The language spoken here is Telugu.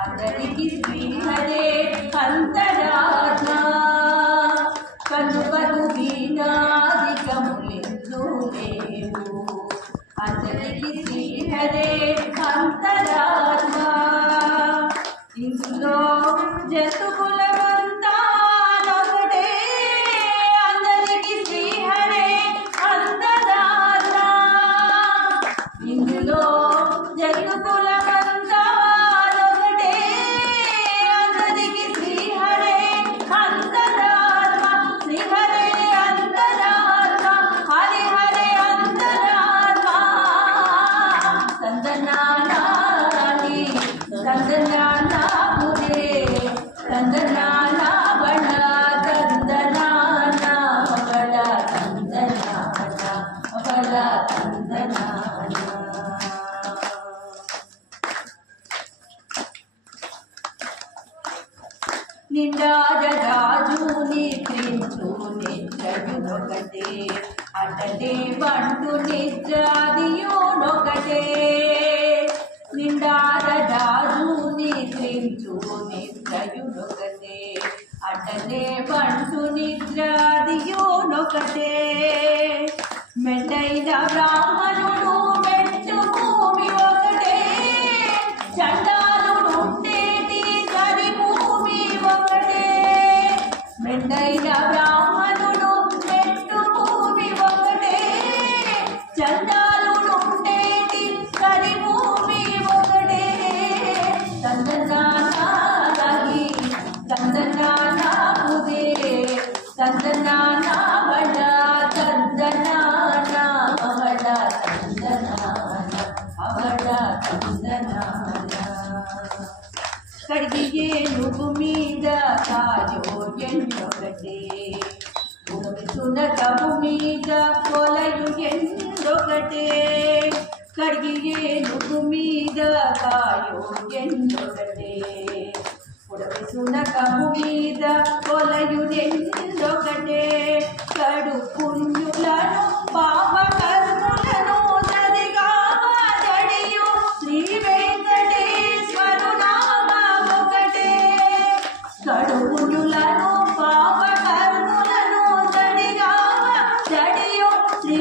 అందరికి శ్రీహరే అంతరాత్మ కనుబగు వీణాదికములెందు లేవు అందరికి శ్రీహరే అంతరాత్మ ఇందులో జతుకులవంతా ఒకటే అందరికి శ్రీహరే అంతరాత్మ ఇందులో జతుకులవంతా ఒకటే అందరికి శ్రీహరే అంతరాత్మ శ్రీహరే అంతరాత్మ హరి హరే అంతరాత్మ సందనాని సందనానా మురే సందనానా బడ సందనానా బడ సందనానా బడ సందనానా నిండారాజుని క్రించు నిద్రయునొకటే అటనే బంటు నిద్రాదియునొకటే నిండారాజుని క్రించు నిద్రయునొకటే అటనే బంటు నిద్రాదియునొకటే మెండైన బ్రాహ్మణుడు మెట్టు భూమి ఒకటే చండాలుడు ఉండేటి సరి భూమి ఒకటే మెండైన బ్రాహ్మణుడు మెట్టు భూమి ఒకటే చండాలుడు ఉండేటి సరి భూమి ఒకటే సందనానాగి సందనానా ఉదే సందనానా బడ సందనానా బడ సందనానా బడ సందనానా కడిగే నువ్వు మీద కాజో ఎండొకటే సునకము మీద కొలయు ఎండొకటే కడిగే నువ్వు మీద కాయో ఎండొకటే ఉడవి సునకము మీద కొలయు ఎండొకటే కడు పుణ్యులను పాప కర్ములను సరిగా జడియు శ్రీ వెంకటేశ్వరునామా ఒకటే కడు పుణ్యులను పాప కర్ములను సరిగా జడియు శ్రీ